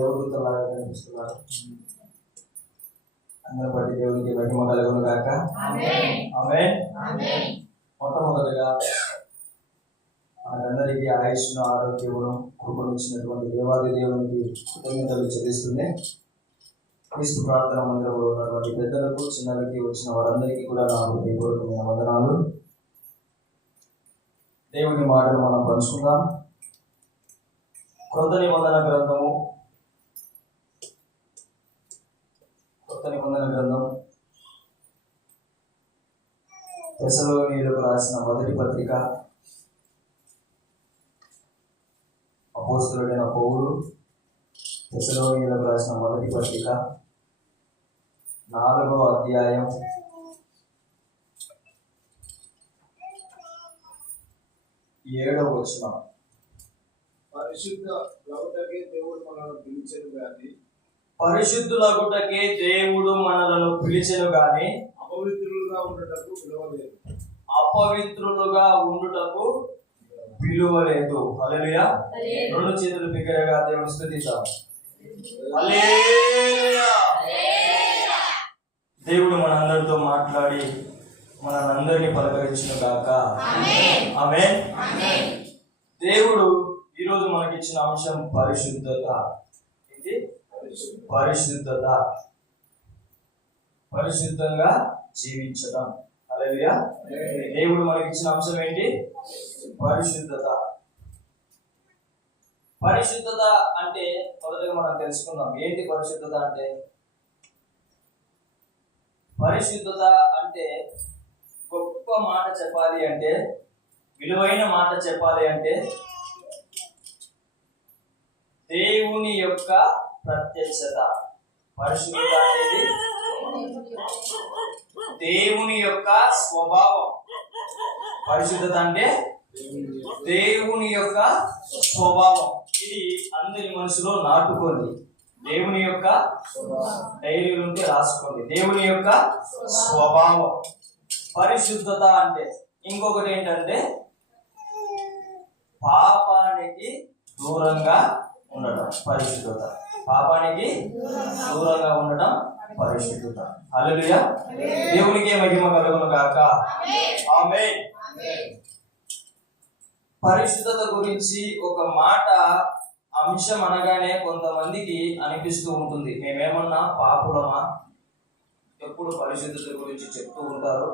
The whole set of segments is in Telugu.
దేవదూతలాగా కనిపిస్తున్నారు. అందరి బట్టి దేవునికి మహిమ కలుగును గాక. ఆమేన్. మొట్టమొదటిగా మనకందరికీ ఆయుష్ను, ఆరోగ్యమును, కృపను ఇచ్చినటువంటి దేవాది దేవునికి కృతజ్ఞతలు చెల్లిస్తుంది. క్రీస్తు ప్రార్థన మందిరంలో ఉన్నటువంటి పెద్దలకు, చిన్నలకి, వచ్చిన వారందరికీ కూడా నా హృదయపూర్వకమైన వందనాలు. దేవుని మాటలు మనం పంచుకుందాం. కొత్త నిబంధన గ్రంథం తెస్సలోనీయులకు రాసిన మొదటి పత్రిక. అపోస్తలుడైన పౌలు తెస్సలోనీయులకు రాసిన మొదటి పత్రిక 4వ అధ్యాయం 7వ వచనం. పరిశుద్ధులగుటకే దేవుడు మనలను పిలిచెను గాని అపవిత్రులుగా ఉండుటకు పిలువలేదు. హల్లెలూయా. రెండు చేతులు బిగ్గరగా దేవుని స్తుతిద్దాం. హల్లెలూయా. దేవుడు మనందరితో మాట్లాడి మనందరినీ పలకరించును గాక. ఆమేన్. దేవుడు ఈరోజు మనకిచ్చిన అంశం పరిశుద్ధత. ఇది పరిశుద్ధత, పరిశుద్ధంగా జీవించడం. హల్లెలూయా. దేవుడు మనకిచ్చిన అంశం ఏంటి? పరిశుద్ధత. పరిశుద్ధత అంటే మొదటగా మనం తెలుసుకుందాం. ఏంటి పరిశుద్ధత అంటే? పరిశుద్ధత అంటే గొప్ప మాట చెప్పాలి అంటే, విలువైన మాట చెప్పాలి అంటే, దేవుని యొక్క ప్రత్యక్షత. పరిశుద్ధత అనేది దేవుని యొక్క స్వభావం. పరిశుద్ధత అంటే దేవుని యొక్క స్వభావం. ఇది అందరి మనసులో నాటుకోండి. దేవుని యొక్క డైరీ ఉంటే రాసుకోండి. దేవుని యొక్క స్వభావం. పరిశుద్ధత అంటే ఇంకొకటి ఏంటంటే పాపానికి దూరంగా ఉండడం. పరిశుద్ధత, పాపానికి దూరంగా ఉండడం పరిశుద్ధత. హల్లెలూయా. దేవునికి మహిమ కలుగును గాక. ఆమేన్. పరిశుద్ధత గురించి ఒక మాట, అంశం అనగానే కొంతమందికి అనిపిస్తూ ఉంటుంది, మేమేమన్నా పాపులమా? ఎప్పుడు పరిశుద్ధత గురించి చెప్తూ ఉంటారు.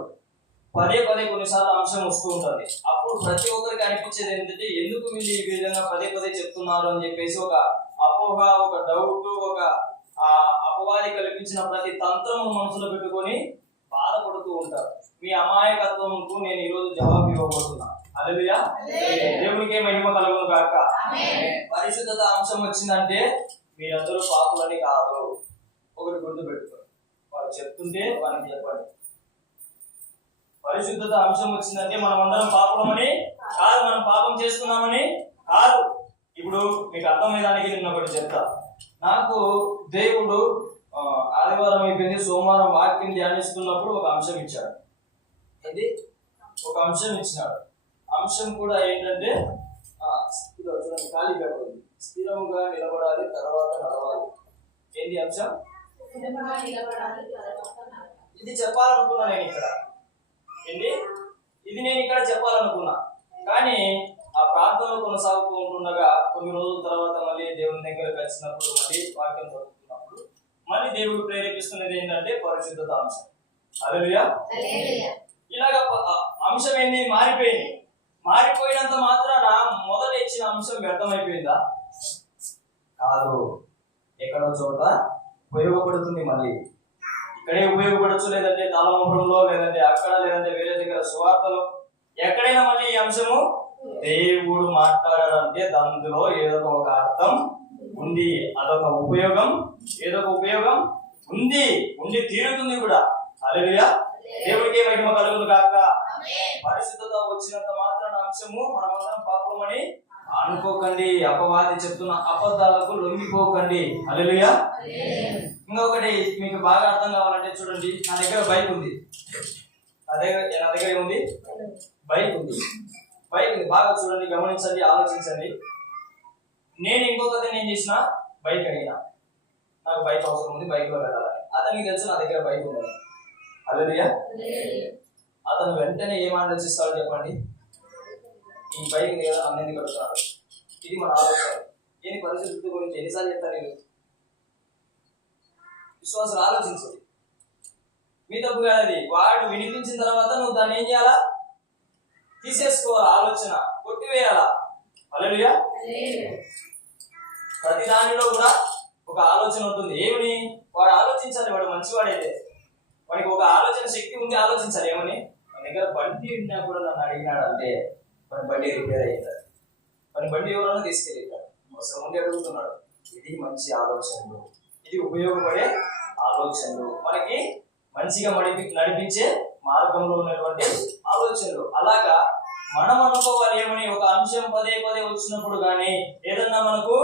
పదే కొన్నిసార్లు అంశం వస్తూ ఉంటుంది. అప్పుడు ప్రతి ఒక్కరికి అనిపించేది ఏంటంటే, ఎందుకు వీళ్ళు ఈ విధంగా పదే చెప్తున్నారు అని చెప్పేసి ఒక అపోహ, ఒక డౌట్, ఒక అపవాది కల్పించిన ప్రతి తంత్రము మనసులో పెట్టుకొని బాధపడుతూ ఉంటారు. మీ అమాయకత్వంకు నేను ఈరోజు జవాబు ఇవ్వబోతున్నా. హల్లెలూయా. దేవునికే మహిమ కలుగును గాక. పరిశుద్ధత అంశం వచ్చిందంటే మీరందరూ పాపులని కాదు. ఒకటి గుర్తు పెట్టుకోండి. వారు చెప్తుంటే వాళ్ళకి చెప్పండి. పరిశుద్ధత అంశం వచ్చిందంటే మనం అందరం పాపమని కాదు, మనం పాపం చేస్తున్నామని కాదు. ఇప్పుడు మీకు అర్థమయ్యేదానికి నేను ఒకటి చెప్తా. నాకు దేవుడు ఆదివారం అయిపోయింది, సోమవారం వాక్యం ధ్యానిస్తున్నప్పుడు ఒక అంశం ఇచ్చాడు. ఇది ఒక అంశం ఇచ్చినాడు. అంశం కూడా ఏంటంటే చూడండి, ఖాళీ పెట్టండి. స్థిరముగా నిలబడాలి, తర్వాత నడవాలి. ఏంటి అంశం? ఇది చెప్పాలనుకున్నా నేను ఇక్కడ. ఏంటి ఇది నేను ఇక్కడ చెప్పాలనుకున్నా. కానీ ఆ ప్రార్థనలు కొనసాగుతూ ఉంటుండగా కొన్ని రోజుల తర్వాత మళ్ళీ దేవుని దగ్గరకు వచ్చినప్పుడు, మళ్ళీ వాక్యం చదువుతున్నప్పుడు మళ్ళీ దేవుడు ప్రేరేపిస్తున్నది ఏంటంటే పరిశుద్ధత అంశం. హల్లెలూయా. ఇలాగ అంశం ఏంది? మారిపోయింది. మారిపోయినంత మాత్రాన మొదట ఇచ్చిన అంశం వ్యర్థమైపోయిందా? కాదు. ఎక్కడో చోట ఉపయోగపడుతుంది. మళ్ళీ ఇక్కడే ఉపయోగపడచ్చు, లేదంటే తలముఖంలో, లేదంటే అక్కడ, లేదంటే వేరే దగ్గర సువార్తలో, ఎక్కడైనా మళ్ళీ ఈ అంశము దేవుడు మాట్లాడాలంటే అందులో ఏదో ఒక అర్థం ఉంది, అదొక ఉపయోగం, ఏదో ఒక ఉపయోగం ఉండి తీరుతుంది కూడా. హల్లెలూయా. దేవుడికి మహిమ కలుగును గాక. పరిశుద్ధత వచ్చినంత మాత్రాన అంశము మనమందరం పాపమని అనుకోకండి. అపవాది చెప్తున్న అబద్ధాలకు లొంగిపోకండి. హల్లెలూయా. ఇంకొకటి మీకు బాగా అర్థం కావాలంటే చూడండి, నా దగ్గర బైక్ ఉంది. నా దగ్గర ఏముంది? బైక్ ఉంది. బాగా చూడండి, గమనించండి, ఆలోచించండి. నేను ఇంకొకటి ఏం చేసిన, బైక్ అడిగిన, నాకు బైక్ అవసరం ఉంది, బైక్లో వెళ్ళాలని. అతనికి తెలుసు నా దగ్గర బైక్ ఉందని. హల్లెలూయా. అతను వెంటనే ఏం ఆలోచిస్తాడో చెప్పండి? ఈ బైక్ లేదా అన్నది కడుతున్నాడు. ఇది మన ఆలోచన. దీని పరిస్థితి గురించి ఎన్నిసార్లు చెప్తారు నేను? విశ్వాసం ఆలోచించదు. మీ తప్పు కాదు. వాడు వినిపించిన తర్వాత నువ్వు దాన్ని ఏం చేయాలా? తీసేసుకోవాలా, ఆలోచన కొట్టివేయాలా. హల్లెలూయా. ప్రతి దానిలో కూడా ఒక ఆలోచన ఉంటుంది. ఏమని? వాడు ఆలోచించాలి. వాడు మంచివాడైతే వాడికి ఒక ఆలోచన శక్తి ఉంది, ఆలోచించాలి. ఏమని? మన దగ్గర బండి ఉన్నా కూడా నన్ను అడిగినాడు అంటే మన బండి రిపేర్ అవుతాడు, మన బండి ఎవరన్నా తీసుకెళ్ళిపోతాడు, అవసరం ఉండి అడుగుతున్నాడు. ఇది మంచి ఆలోచనలు, ఇది ఉపయోగపడే ఆలోచనలు, మనకి మంచిగా నడిపించే మార్గంలో ఉన్నటువంటి ఆలోచనలు. అలాగా మనం అనుకోవాలి. ఏమని? ఒక అంశం పదే పదే వచ్చినప్పుడు కానీ, ఏదన్నా మనకు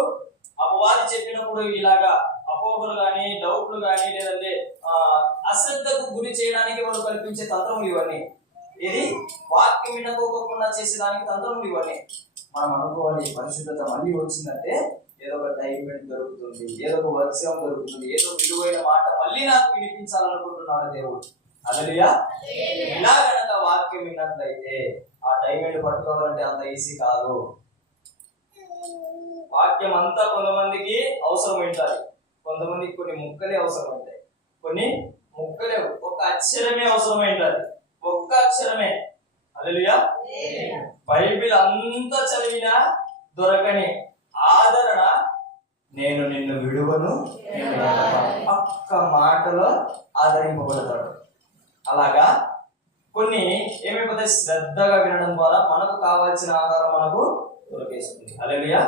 అపవాది చెప్పినప్పుడు ఇలాగా అపోహలు కానీ, డౌట్లు కానీ, లేదంటే అశ్రద్ధకు గురి చేయడానికి వాళ్ళు కల్పించే తంత్రములు ఇవన్నీ. ఇది వాక్యం వినకోకుండా చేసేదానికి తంత్రములు ఇవన్నీ. మనం అనుకోవాలి పరిశుద్ధత మళ్ళీ వచ్చిందంటే ఏదో ఒక టైంమెంట్ దొరుకుతుంది, ఏదో ఒక వర్షం దొరుకుతుంది, ఏదో విలువైన మాట మళ్ళీ నాకు వినిపించాలనుకుంటున్నాడు దేవుడు. హల్లెలూయా. ఇలా కనుక వాక్యం విన్నట్లయితే ఆ టైంమెంట్ పట్టుకోవాలంటే అంత ఈజీ కాదు. వాక్యం అంతా కొంతమందికి అవసరం ఉంటుంది, కొంతమందికి కొన్ని ముక్కలే అవసరం ఉంటాయి, కొన్ని ముక్కలే, ఒక అక్షరమే అవసరమైంటుంది, ఒక్క అక్షరమే. హల్లెలూయా. బైబిల్ అంతా చదివినా దొరకని ఆదరణ, నేను నిన్ను విడువను, ఒక్క మాటలో ఆదరింపబడతాడు. అలాగా కొన్ని ఏమైపోతాయి? శ్రద్ధగా వినడం ద్వారా మనకు కావాల్సిన ఆహారం మనకు దొరికేస్తుంది. హల్లెలూయా.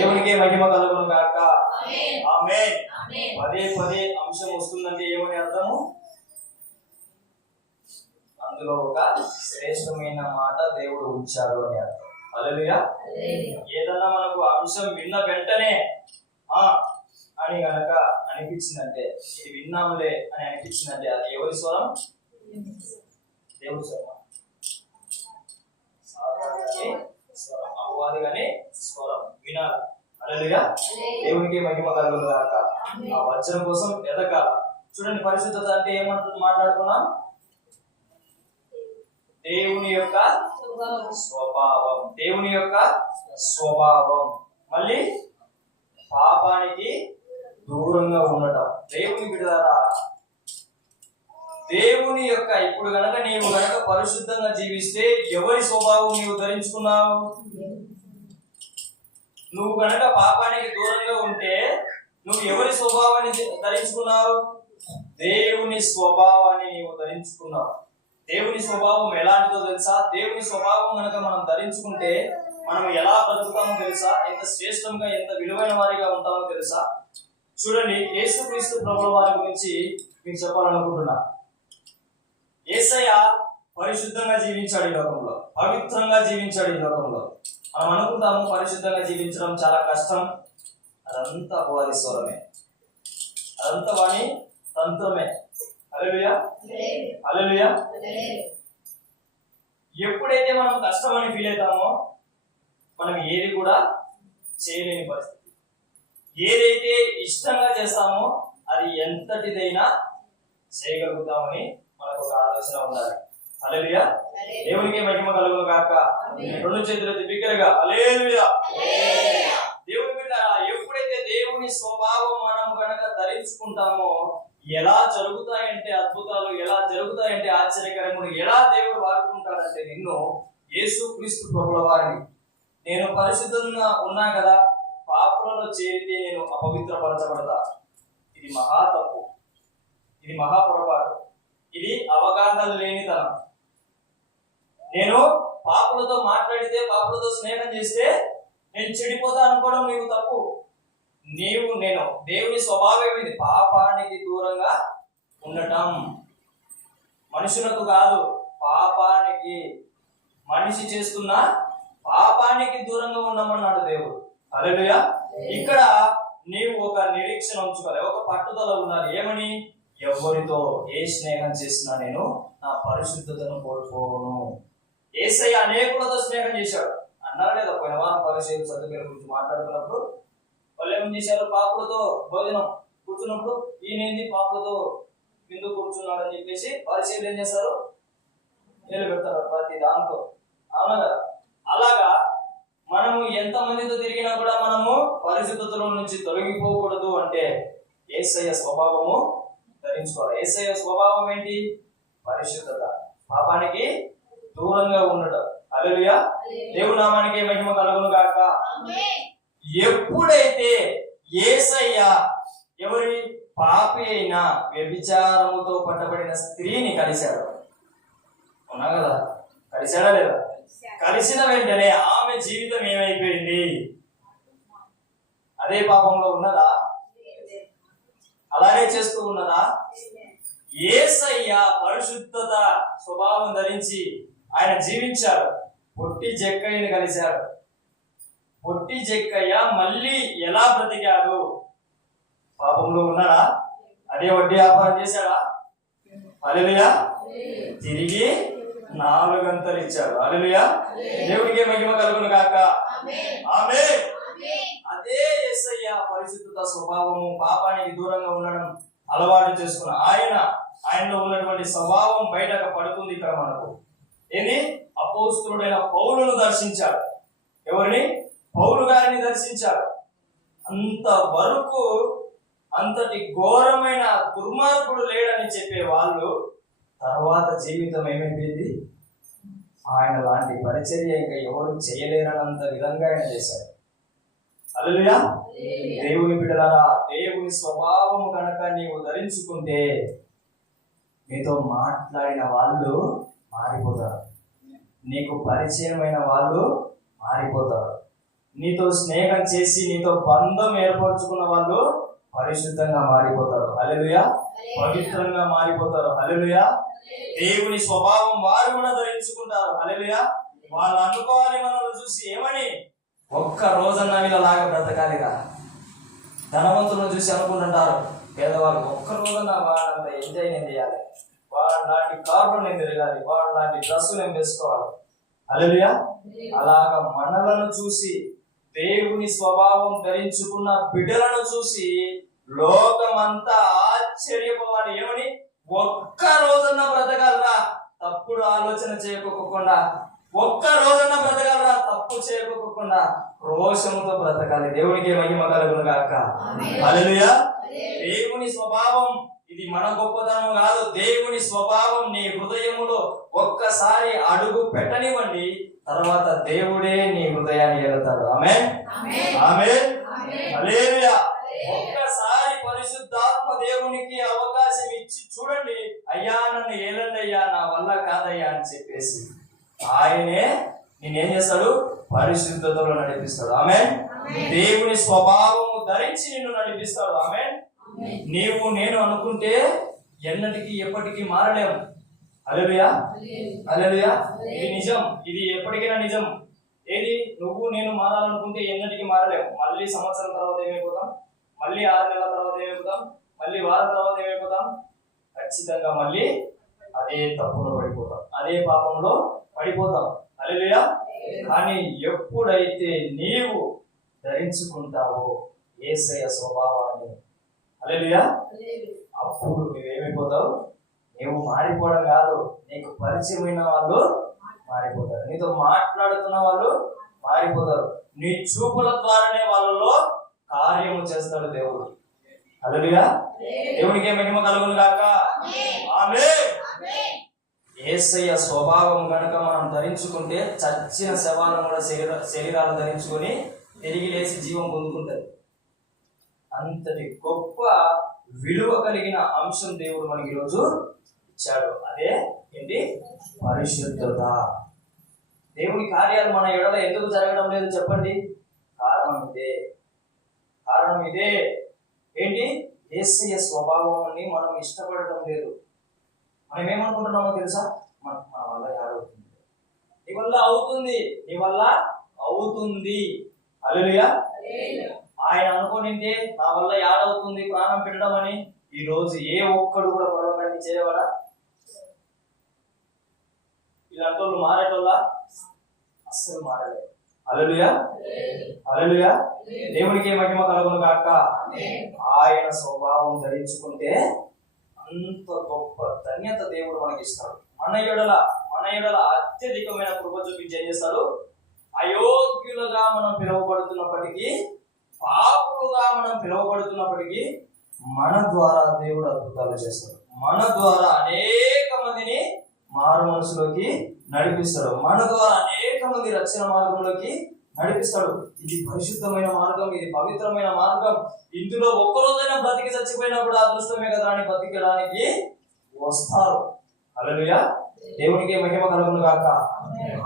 దేవునికి మహిమ కలుగును గాక. ఆమేన్. పదే పదే అంశం వస్తుందంటే ఏమని అర్థము? అందులో ఒక శ్రేష్టమైన మాట దేవుడు ఉంచారు అని అర్థం. హల్లెలూయా. ఏదన్నా మనకు అంశం విన్న వెంటనే అని గనక అనిపించిందంటే, ఇది విన్నాములే అని అనిపించిందంటే అది ఎవరి స్వరం? దేవుడి స్వరం. స్వరం అపవాది కానీ స్వరం వినాలి. హల్లెలూయా. దేవునికి మహిమ కలుగును గాక. ఆ వచనం కోసం ఎదగాల. చూడండి, పరిశుద్ధత అంటే ఏమంటుంది మాట్లాడుకున్నాం? దేవుని యొక్క స్వభావం, దేవుని యొక్క స్వభావం. మళ్ళీ పాపానికి దూరంగా ఉండటం. దేవుని బిడ్డలారా, దేవుని యొక్క ఇప్పుడు గనక నీవు గనక పరిశుద్ధంగా జీవిస్తే ఎవరి స్వభావం నీవు ధరించుకున్నావు? నువ్వు గనక పాపానికి దూరంగా ఉంటే నువ్వు ఎవరి స్వభావాన్ని ధరించుకున్నావు? దేవుని స్వభావాన్ని నీవు ధరించుకున్నావు. దేవుని స్వభావం ఎలాంటిదో తెలుసా? దేవుని స్వభావం గనక మనం ధరించుకుంటే మనం ఎలా బ్రతుకుతామో తెలుసా? ఎంత శ్రేష్టంగా, ఎంత విలువైన వారిగా ఉంటామో తెలుసా? చూడండి, యేసుక్రీస్తు ప్రభుల వారి గురించి మీకు చెప్పాలనుకుంటున్నా. యేసయ్య పరిశుద్ధంగా జీవించాడు ఈ లోకంలో, పవిత్రంగా జీవించాడు ఈ లోకంలో. మనం అనుకుంటాము పరిశుద్ధంగా జీవించడం చాలా కష్టం. అదంతా అపవాది స్వరమే, అదంతా వాని తంత్రమే. హల్లెలూయా. హల్లెలూయా. ఎప్పుడైతే మనం కష్టం అని ఫీల్ అవుతామో మనం ఏది కూడా చేయలేని పరిస్థితి. ఏదైతే ఇష్టంగా చేస్తామో అది ఎంతటిదైనా చేయగలుగుతామని మనకు ఒక ఆలోచన ఉండాలి. హల్లెలూయా. దేవునికి మహిమ కలుగును గాక. రెండు చేతులెత్తి బిగ్గరగా హల్లెలూయా. దేవుని బిడ్డ, ఎప్పుడైతే దేవుని స్వభావం మనం గనక ధరించుకుంటామో ఎలా జరుగుతాయంటే అద్భుతాలు, ఎలా జరుగుతాయంటే ఆశ్చర్యకరములు, ఎలా దేవుడు వాడుకుంటాడంటే నిన్ను, యేసుక్రీస్తు ప్రభుల వారిని. నేను పరిశుద్ధంగా ఉన్నా కదా, పాపులలో చేరితే నేను అపవిత్రపరచబడతా. ఇది మహా తప్పు, ఇది మహా పొరపాటు, ఇది అవగాహన లేనితనం. నేను పాపులతో మాట్లాడితే, పాపులతో స్నేహం చేస్తే నేను చెడిపోతా అనుకోవడం నీవు తప్పు. నేను దేవుని స్వభావం ఇది, పాపానికి దూరంగా ఉండటం. మనుషులకు కాదు, పాపానికి. మనిషి చేస్తున్న పాపానికి దూరంగా ఉండమన్నాడు దేవుడు. హల్లెలూయా. ఇక్కడ నీవు ఒక నిరీక్షణ ఉంచుకోవాలి, ఒక పట్టుదల ఉండాలి. ఏమని? ఎవరితో ఏ స్నేహం చేసినా నేను నా పరిశుద్ధతను కోల్పోను. యేసయ్య అనేకులతో స్నేహం చేశాడు. అన్నారు లేదా? పోయిన వారం పరిశీలన సర్దుల గురించి మాట్లాడుతున్నప్పుడు వాళ్ళు ఏం చేశారు? పాపులతో భోజనం కూర్చున్నప్పుడు ఈయనేంది పాపులతో విందు కూర్చున్నాడు అని చెప్పేసి పరిచయం ఏం చేస్తారు? నిలబెడతారు ప్రతి దాంతో. అవునా కదా? అలాగా మనము ఎంత మందితో తిరిగినా కూడా మనము పరిశుద్ధతలో నుంచి తొలగిపోకూడదు అంటే యేసయ్య స్వభావము ధరించుకోవాలి. యేసయ్య స్వభావం ఏంటి? పరిశుద్ధత, పాపానికి దూరంగా ఉండటం. హల్లెలూయా. దేవుని నామానికి మహిమ కలుగును గాక. ఎప్పుడైతే యేసయ్య ఎవరి పాపి అయిన వ్యభిచారముతో పట్టబడిన స్త్రీని కలిశాడు, ఉన్నా కదా, కలిశాడా లేదా? కలిసిన వెంటనే ఆమె జీవితం ఏమైపోయింది? అదే పాపంలో ఉన్నదా? అలానే చేస్తూ ఉన్నదా? యేసయ్య పరిశుద్ధత స్వభావం ధరించి ఆయన జీవించాడు. పొట్టి జక్కయ్యని కలిశాడు. పొట్టి జక్కయ్య మళ్ళీ ఎలా బ్రతికాడు? పాపంలో ఉన్నాడా? అదే వడ్డీ వ్యాపారం చేశాడా? హల్లెలూయా. తిరిగి 4 గంటలు ఇచ్చాడు. హల్లెలూయా. దేవుడికి మహిమ కలుగును గాక. ఆమేన్. అదే యేసయ్య పరిశుద్ధత స్వభావము, పాపానికి దూరంగా ఉండడం అలవాటు చేసుకున్న ఆయనలో ఉన్నటువంటి స్వభావం బయటకు పడుతుంది. ఇక్కడ మనకు ఏది? అపోస్తలుడైన పౌలును దర్శించాడు. ఎవరిని? పౌలు గారిని దర్శించాడు. అంతవరకు అంతటి ఘోరమైన దుర్మార్గుడు లేడని చెప్పే వాళ్ళు తర్వాత జీవితం ఏమైపోయింది? ఆయన లాంటి పరిచర్య ఇంకా ఎవరు చేయలేరన్నంత విధంగా ఆయన చేశాడు. హల్లెలూయా. దేవుని బిడ్డలారా, దేవుని స్వభావము కనుక నీవు ధరించుకుంటే నీతో మాట్లాడిన వాళ్ళు మారిపోతారు, నీకు పరిచయమైన వాళ్ళు మారిపోతారు, నీతో స్నేహం చేసి నీతో బంధం ఏర్పరచుకున్న వాళ్ళు పరిశుద్ధంగా మారిపోతారు. హల్లెలూయా. పవిత్రంగా మారిపోతారు. హల్లెలూయా. దేవుని స్వభావం వారు కూడా ధరించుకుంటారు. హల్లెలూయా. వాళ్ళు అనుకోవాలి మనల్ని చూసి ఏమని? ఒక్క రోజన్నా వీళ్ళలాగా బ్రతకాలిగా. ధనవంతులను చూసి అనుకుంటుంటారు పేదవాళ్ళు, ఒక్క రోజన్నా వాళ్ళంత ఎంజాయ్ నేను చేయాలి, వాళ్ళ లాంటి కార్లు నేను తిరగాలి, వాళ్ళ లాంటి డ్రెస్సు నేను వేసుకోవాలి. హల్లెలూయా. అలాగా మనలను చూసి, దేవుని స్వభావం ధరించుకున్న బిడ్డలను చూసి లోకమంతా ఆశ్చర్యపోవాలి. ఏమని? ఒక్క రోజన్నా బ్రతకాలరా తప్పుడు ఆలోచన చేయకోకుండా, ఒక్క రోజన్నా బ్రతకాలరా తప్పు చేయకోకుండా రోషముతో బ్రతకాలి. దేవునికి మహిమ కలుగును గాక. హల్లెలూయా. దేవుని స్వభావం ఇది మన గొప్పతనం కాదు. దేవుని స్వభావం నీ హృదయములో ఒక్కసారి అడుగు పెట్టనివ్వండి, తర్వాత దేవుడే నీ హృదయాన్ని ఏలుతాడు. ఆమేన్. ఆమేన్. హల్లెలూయా. ఒక్కసారి పరిశుద్ధాత్మ దేవునికి అవకాశం ఇచ్చి చూడండి. అయ్యా నన్ను ఏలండి అయ్యా, నా వల్ల కాదయ్యా అని చెప్పేసి ఆయనే నేనేం చేస్తాడు? పరిశుద్ధతలో నడిపిస్తాడు. ఆమేన్. దేవుని స్వభావము ధరించి నిన్ను నడిపిస్తాడు. ఆమేన్. నీవు నేను అనుకుంటే ఎన్నటికి ఎప్పటికీ మారలేము. హల్లెలూయా. హల్లెలూయా. ఇది నిజం, ఇది ఎప్పటికైనా నిజం. ఏది? నువ్వు నేను మారాలనుకుంటే ఎన్నటికి మారలేము. మళ్ళీ సంవత్సరం తర్వాత ఏమైపోతాం? మళ్ళీ 6 నెలల తర్వాత ఏమైపోతాం? మళ్ళీ వారం తర్వాత ఏమైపోతాం? ఖచ్చితంగా మళ్ళీ అదే తప్పులో పడిపోతాం, అదే పాపంలో పడిపోతాం. హల్లెలూయా. కానీ ఎప్పుడైతే నీవు ధరించుకుంటావో యేసయ్య స్వభావాన్ని, హల్లెలూయా, అప్పుడు నువ్వేమైపోతావు? నీవు మారిపోవడం కాదు, నీకు పరిచయమైన వాళ్ళు మారిపోతారు, నీతో మాట్లాడుతున్న వాళ్ళు మారిపోతారు, నీ చూపుల ద్వారానే వాళ్ళలో కార్యము చేస్తాడు దేవుడు. హల్లెలూయా. దేవునికి మహిమ కలుగును గాక. ఆమేన్. యేసయ్య స్వభావం గనుక మనం ధరించుకుంటే చచ్చిన శవాలను కూడా శరీరాలు ధరించుకొని తిరిగి లేచి జీవం పొందుకుంటారు. అంతటి గొప్ప విలువ కలిగిన అంశం దేవుడు మనకి ఈరోజు ఇచ్చాడు. అదే ఏంటి? పరిశుద్ధత. దేవుని కార్యాలు మన ఎడల ఎందుకు జరగడం లేదు చెప్పండి? కారణం ఇదే. ఏంటి? యేసయ్య స్వభావాన్ని మనం ఇష్టపడటం లేదు. మనం ఏమనుకుంటున్నామో తెలుసా? మన వల్ల ఏడవుతుంది, నీ వల్ల అవుతుంది, నీ వల్ల అవుతుంది. హల్లెలూయా. ఆయన అనుకోనింటే నా వల్ల ఏడవుతుంది ప్రాణం పెట్టడం అని ఈ రోజు ఏ ఒక్కడు కూడా పర్వాలని చేయవాడా? ఇలాంటి వాళ్ళు మారేటోళ్ళ? అస్సలు మారలేదు. హల్లెలూయా, హల్లెలూయా. దేవునికి మహిమ కలుగును గాక. ఆయన స్వభావం ధరించుకుంటే అంత గొప్ప ధన్యత దేవుడు మనకి ఇస్తాడు. మన ఎడల అత్యధికమైన కృప చూపించి ఏం చేస్తాడు? అయోగ్యులుగా మనం పిలువబడుతున్నప్పటికీ, పాపులుగా మనం పిలువబడుతున్నప్పటికీ మన ద్వారా దేవుడు అద్భుతాలు చేస్తాడు. మన ద్వారా అనేక మందిని మారు మనసులోకి నడిపిస్తాడు. మన ద్వారా అనేక మంది రక్షణ మార్గంలోకి నడిపిస్తాడు. ఇది పరిశుద్ధమైన మార్గం, ఇది పవిత్రమైన మార్గం. ఇందులో ఒక్కరోజైనా బ్రతికి చచ్చిపోయినా కూడా అదృష్టమే కదా అని బ్రతికడానికి వస్తారు. హల్లెలూయా, దేవునికి మహిమ కలుగును గాక.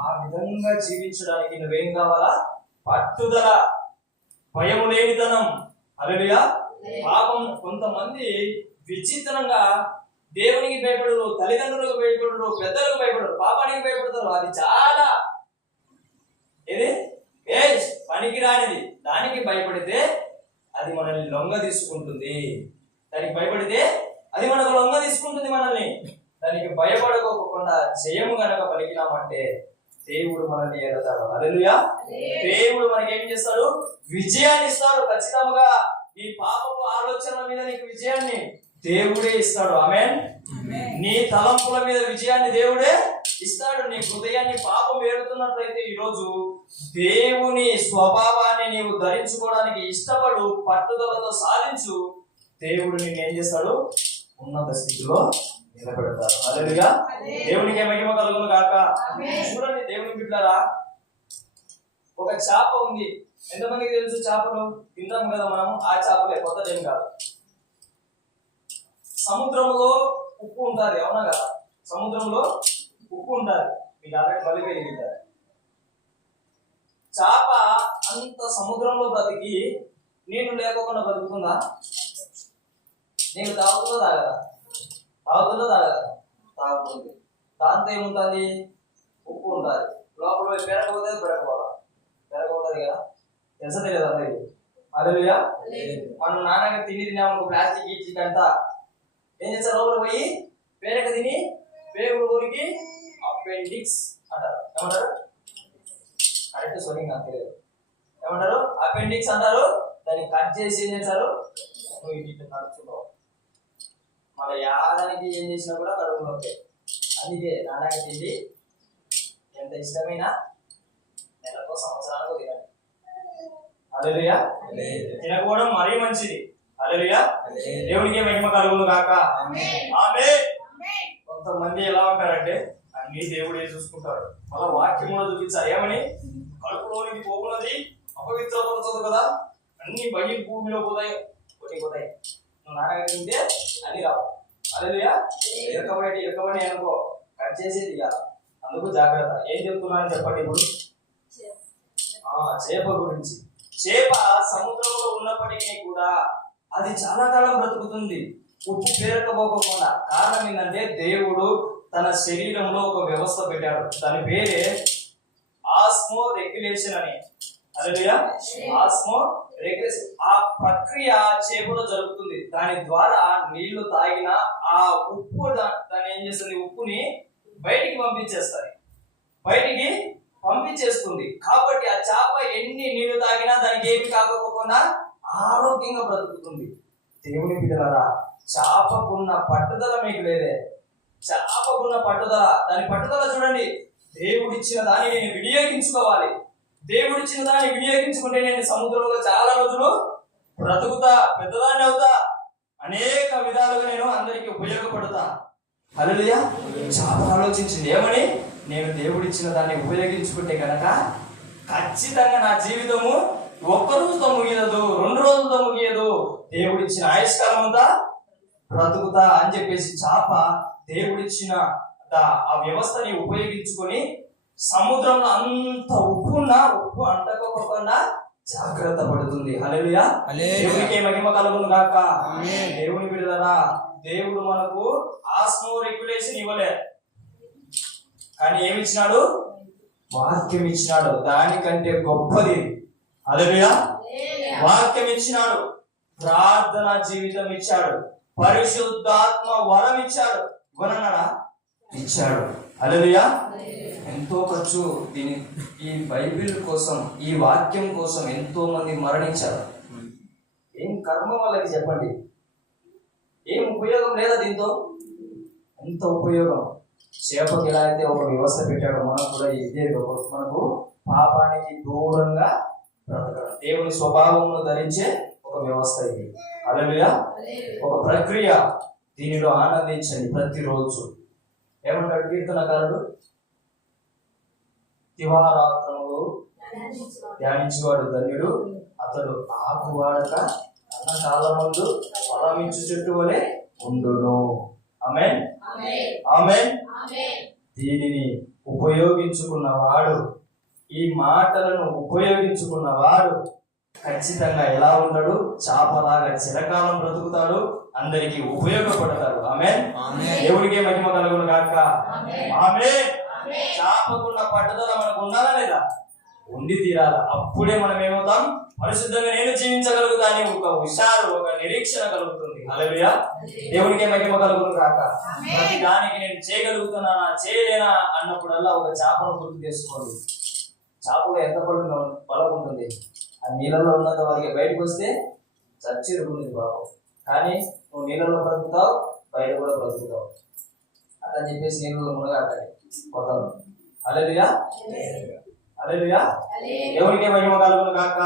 ఆ విధంగా జీవించడానికి నువ్వేం కావాలా? పట్టుదల, భయము లేనితనం. హల్లెలూయా. పాపం కొంతమంది విచిత్రంగా దేవునికి భయపడరు, తల్లిదండ్రులకు భయపడరు, పెద్దలకు భయపడరు, పాపానికి భయపడతారు. అది చాలా పనికి రానిది. దానికి భయపడితే అది మనల్ని లొంగ తీసుకుంటుంది. దానికి భయపడితే అది మనకు లొంగ తీసుకుంటుంది మనల్ని. దానికి భయపడకోకుండా జయము గనక పలికినామంటే దేవుడు మనల్ని ఏలుతాడు. హల్లెలూయా. దేవుడు మనకి ఏం చేస్తాడు? విజయాన్ని ఇస్తాడు. ఖచ్చితంగా నీ పాపపు ఆలోచనల మీద నీకు విజయాన్ని దేవుడే ఇస్తాడు. ఆమేన్. నీ తలంపుల మీద విజయాన్ని దేవుడే ఇస్తాడు. నీ హృదయాన్ని పాపం ఏలుతున్నట్లయితే ఈరోజు దేవుని స్వభావాన్ని నీవు ధరించుకోవడానికి ఇష్టపడు, పట్టుదలతో సాధించు. దేవుడు నిన్ను ఏం చేస్తాడు? ఉన్నత స్థితిలో నిలబెడతాడు. హల్లెలూయా. దేవునికి మహిమ కలుగును గాక. చూడండి దేవుని బిడ్డలారా, ఒక చేప ఉంది. ఎంతమందికి తెలుసు చేపలు? తింటాం కదా మనము. ఆ చేపలే, కొత్తదేం కాదు. సముద్రంలో ఉప్పు ఉంటుంది, అవునా కదా? సముద్రంలో ఉప్పు ఉంటుంది. మీకు ఆల్రెడీ మళ్ళీ తింటారు. చేప అంత సముద్రంలో బ్రతికి నీళ్లు లేకుండా బ్రతుకుతుందా? నీకు తాగుతుందో తాగదా? తాగుతుంది. దాంతో ఏముంటుంది? ఉప్పు ఉంటుంది. లోపల పెరగపోతే పెరగపోతుంది కదా. తెలుసా తెలియదు అందరికి? హల్లెలూయా. మనం నాన్నగా తిన్నాము ప్లాస్టిక్ గీచి అంతా ఏం చేస్తారు? లోపల పోయి పేరక తిని పేగుడు ఊరికి అపెండిక్స్ అంటారు. ఏమంటారు? కరెక్ట్ స్వరింగ్ నాకు తెలియదు. ఏమంటారు? అపెండిక్స్ అంటారు. దాన్ని కట్ చేసి ఏం చేస్తారు? నువ్వు ఇటు నడుచుకో. మళ్ళీ యాదానికి ఏం చేసినా కూడా కడుపులోకే. అందుకే నాన్నకి తిండి ఎంత ఇష్టమైనా నెలకో సంవత్సరాలకు తినండి. హల్లెలూయా. తినకపోవడం మరీ మంచిది. హల్లెలూయా. దేవునికి మహిమ కలుగును గాక. ఆమేన్. కొంతమంది ఎలా ఉంటారంటే అన్ని దేవుడే చూసుకుంటాడు. మళ్ళీ వాక్యం కూడా చూపించాలి. ఏమని? కడుపులోనికి పోకున్నది అపవిత్రపడుతుంది కదా, అన్ని బయట భూమిలో పోతాయి. నువ్వు నాన్నగా తింటే అన్ని రావు. హల్లెలూయా. ఇరకబడి అనుకో, కట్ చేసి తీయాలి. అందుకు జాగ్రత్త. ఏం చెప్తున్నానని చెప్పండి ఇప్పుడు? చేప గురించి. చేప సముద్రంలో ఉన్నప్పటికీ కూడా అది చాలా కాలం బ్రతుకుతుంది, ఉప్పు పేరకపోకుండా. కారణం ఏంటంటే దేవుడు తన శరీరంలో ఒక వ్యవస్థ పెట్టాడు. దాని పేరే ఆస్మో రెగ్యులేషన్ అని. హల్లెలూయా. Osmoregulation. ఆ ప్రక్రియ చేపలో జరుగుతుంది. దాని ద్వారా నీళ్లు తాగిన ఆ ఉప్పు దాన్ని ఏం చేస్తుంది? ఉప్పుని బయటికి పంపించేస్తుంది. కాబట్టి ఆ చేప ఎన్ని నీళ్లు తాగినా దానికి ఏమి కాకపోకుండా ఆరోగ్యంగా బ్రతుకుతుంది. దేవుని బిడ్డలారా, చేపకున్న పట్టుదల మీకు లేదే? చేపకున్న పట్టుదల, దాని పట్టుదల చూడండి. దేవుడిచ్చిన దాన్ని నేను వినియోగించుకోవాలి. దేవుడిచ్చిన దాన్ని వినియోగించుకుంటే నేను సముద్రంలో చాలా రోజులు బ్రతుకుతా, పెద్దదాన్ని అవుతా, అనేక విధాలుగా నేను అందరికి ఉపయోగపడతా. హల్లెలూయా. చేప ఆలోచించింది ఏమని? నేను దేవుడిచ్చిన దాన్ని ఉపయోగించుకుంటే కనుక ఖచ్చితంగా నా జీవితము ఒక్క రోజుతో ముగియదు, 2 రోజులతో ముగియదు, దేవుడిచ్చిన ఆయుష్కాలం అంతా బ్రతుకుతా అని చెప్పేసి చేప దేవుడిచ్చిన ఆ వ్యవస్థని ఉపయోగించుకొని సముద్రంలో అంత ఉప్పు అంటకపోకుండా జాగ్రత్త పడుతుంది. హల్లెలూయా. దేవునికి మహిమ కలుగును గాక. దేవుని బిడ్డలారా, దేవుడు మనకు ఆస్మో రెగ్యులేషన్ ఇవ్వలే, కానీ ఏమి ఇచ్చినాడు? వాక్యం ఇచ్చినాడు. దానికంటే గొప్పది. హల్లెలూయా. వాక్యం ఇచ్చినాడు, ప్రార్థన జీవితం ఇచ్చాడు, పరిశుద్ధాత్మ వరం ఇచ్చాడు. ఇవ్వనన్నాడా? ఇచ్చాడు. హల్లెలూయా. ఎంతో ఖర్చు ఈ బైబిల్ కోసం, ఈ వాక్యం కోసం ఎంతో మంది మరణించారు. ఏం కర్మ వాళ్ళకి చెప్పండి? ఏం ఉపయోగం లేదా దీంతో? ఎంత ఉపయోగం. చేపకి ఎలా అయితే ఒక వ్యవస్థ పెట్టాడో మనకు కూడా ఇదే మనకు పాపానికి దూరంగా బ్రతకడం, దేవుని స్వభావమును ధరించే ఒక వ్యవస్థ ఇది. హల్లెలూయా. ఒక ప్రక్రియ. దీనిలో ఆనందించండి ప్రతిరోజు. ఏమంటాడు కీర్తనకారుడు? దివారాత్రములు ధ్యానించేవాడు ధన్యుడు, అతడు ఆకు వాడక అన్న కాలమందు ఫలమిచ్చు చెట్టు వలె ఉండును. ఆమేన్, ఆమేన్. దీనిని ఉపయోగించుకున్నవాడు, ఈ మాటలను ఉపయోగించుకున్నవాడు ఖచ్చితంగా ఎలా ఉంటాడు? చాపలాగా చిరకాలం బ్రతుకుతాడు, అందరికి ఉపయోగపడతాడు. ఆమేన్. దేవుడికే మహిమ కలుగును గాక. ఆమేన్. చాపకున్న పట్టుదల మనకు ఉండాలా లేదా? ఉండి తీరాల. అప్పుడే మనం ఏమవుతాం? పరిశుద్ధంగా నేను జీవించగలుగుతా అని ఒక హుషారు, ఒక నిరీక్షణ కలుగుతుంది. హల్లెలూయా. దేవుడికే మహిమ కలుగును గాక. ప్రతి దానికి నేను చేయగలుగుతున్నానా చేయలేనా అన్నప్పుడల్లా ఒక చేపను గుర్తు చేసుకోండి. చేపలో ఎంత బలం ఉంటుంది? ఆ నీళ్ళలో ఉన్నంత వరకు బయటకు వస్తే చచ్చిరుకుంది బాబు. కానీ నువ్వు నీళ్ళలో బ్రతుకుతావు, బయట కూడా బ్రతుకుతావు. అట్లా చెప్పేసి నీళ్ళలో మునగాకండి, పోతావు. హల్లెలూయా, హల్లెలూయా. దేవుడికే మహిమ కలుగును గాక.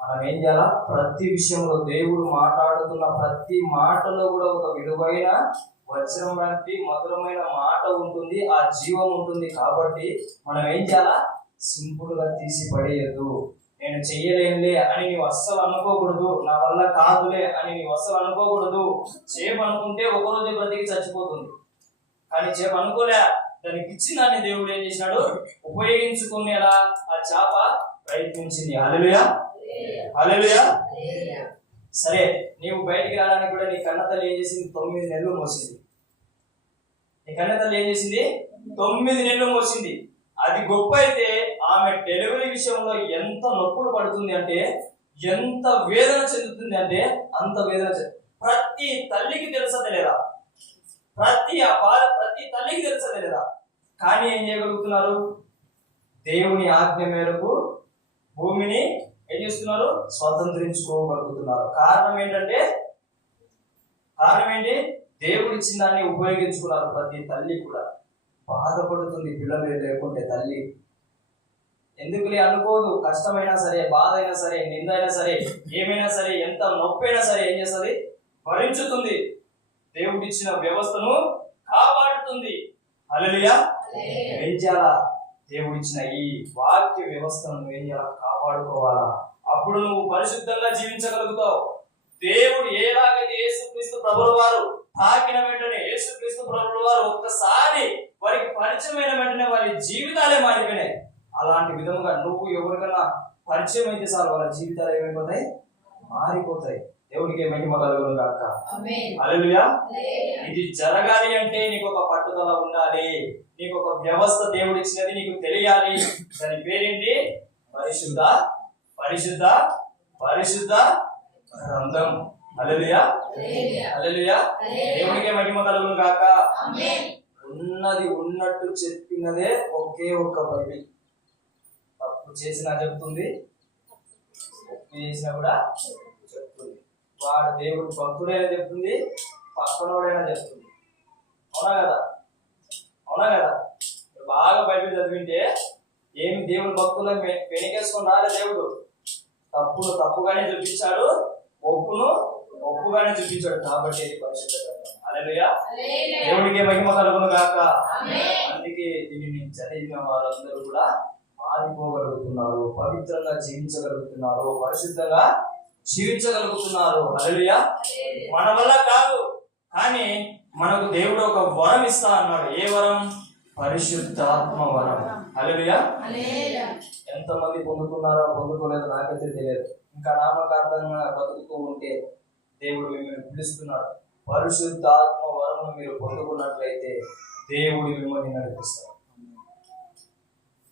మనం ఏం చేయాలా? ప్రతి విషయంలో దేవుడు మాట్లాడుతున్న ప్రతి మాటలో కూడా ఒక విలువైన వజ్రం వంటి మధురమైన మాట ఉంటుంది, ఆ జీవం ఉంటుంది. కాబట్టి మనం ఏం చేయాలా? సింపుల్ గా తీసి పడేయద్దు. నేను చెయ్యలేనులే అని నీవు అస్సలు అనుకోకూడదు. నా వల్ల కాదులే అని నీవు అస్సలు అనుకోకూడదు. చేప అనుకుంటే ఒకరోజు బ్రతికి చచ్చిపోతుంది, కానీ చేప అనుకోలే. దానికి ఇచ్చిన దాన్ని దేవుడు ఏం చేసినాడు? ఉపయోగించుకునేలా ఆ చేప ప్రయత్నించింది. హల్లెలూయా, హల్లెలూయా. సరే, నీవు బయటికి రావడానికి కూడా నీ కన్నతల్లి ఏం చేసింది? 9 నెలలు మోసింది. నీ కన్నతల్లి ఏం చేసింది? 9 నెలలు మోసింది. అది గొప్ప అయితే ఆమె డెలివరీ విషయంలో ఎంత నొప్పులు పడుతుంది అంటే, ఎంత వేదన చెందుతుంది అంటే అంత వేదన. ప్రతి తల్లికి తెలుసా లేదా? ప్రతి తల్లికి తెలుసా లేదా? కానీ ఏం చేయగలుగుతున్నారు? దేవుని ఆజ్ఞ మేరకు భూమిని ఏం చేస్తున్నారు? స్వతంత్రించుకోగలుగుతున్నారు. కారణం ఏంటి? దేవుడు ఇచ్చిన దాన్ని ఉపయోగించుకున్నారు. ప్రతి తల్లి కూడా బాధపడుతుంది పిల్లలు లేకుంటే. తల్లి ఎందుకులే అనుకోదు. కష్టమైనా సరే, బాధ అయినా సరే, నింద అయినా సరే, ఏమైనా సరే, ఎంత నొప్పి అయినా సరే ఏం చేస్తుంది? భరించుతుంది. దేవుడిచ్చిన వ్యవస్థను కాపాడుతుంది. హల్లెలూయా. ఏం చేయాలా? దేవుడిచ్చిన ఈ వాక్య వ్యవస్థను ఏం చేయాలా? కాపాడుకోవాలా. అప్పుడు నువ్వు పరిశుద్ధంగా జీవించగలుగుతావు. దేవుడు ఎలాగైతే యేసుక్రీస్తు ప్రభుల వారు తాకిన వెంటనే, యేసుక్రీస్తు ప్రభుల వారు ఒక్కసారి వారికి పరిచయమైన వెంటనే వారి జీవితాలే మారిపోయినాయి. అలాంటి విధముగా నువ్వు ఎవరికన్నా పరిచయం అయితే చాలు, వాళ్ళ జీవితాలు ఏమైపోతాయి? మారిపోతాయి. దేవుడికి మహిమ కలుగును గాక. హల్లెలూయా. ఇది జరగాలి అంటే నీకు ఒక పట్టుదల ఉండాలి. నీకు ఒక వ్యవస్థ దేవుడు ఇచ్చినది నీకు తెలియాలి. దాని పేరేంటి? పరిశుద్ధ పరిశుద్ధ పరిశుద్ధ గ్రంథం. హల్లెలూయా, హల్లెలూయా. దేవుడికి మహిమ కలుగును గాక. ఉన్నది ఉన్నట్టు చెప్పినదే ఒకే ఒక్క బైబిల్. తప్పు చేసినా చెప్తుంది, తప్పు చేసినా కూడా చెప్తుంది. వాడు దేవుడు భక్తుడైనా చెప్తుంది, పక్కనోడైనా చెప్తుంది. అవునా కదా? అవునా కదా? బాగా బైబిల్ చదివింటే ఏమి దేవుడు భక్తులను వెనకేసుకొని రాలే. దేవుడు తప్పును తప్పుగానే చూపించాడు, ఒప్పును ఒప్పుగానే చూపించాడు. కాబట్టి పరిశుద్ధ గ్రంథం. హల్లెలూయా. దేవుడికి మహిమ కలుగును గాక. అందుకే దీనిని చదివిన వారందరూ కూడా మారిపోగలుగుతున్నారు, పవిత్రంగా జీవించగలుగుతున్నారు, పరిశుద్ధంగా జీవించగలుగుతున్నారు. హల్లెలూయా. మన వల్ల కాదు, కానీ మనకు దేవుడు ఒక వరం ఇస్తా అన్నాడు. ఏ వరం? పరిశుద్ధాత్మ వరం. హల్లెలూయా. ఎంతమంది పొందుకున్నారో పొందుకోలేదో నాకైతే తెలియదు. ఇంకా నామకార్థంగా బతుకుతూ ఉంటే దేవుడు మిమ్మల్ని పిలుస్తున్నాడు. పరిశుద్ధాత్మ వరమును మీరు పొందుకున్నట్లయితే దేవుడు మిమ్మల్ని నడిపిస్తాడు.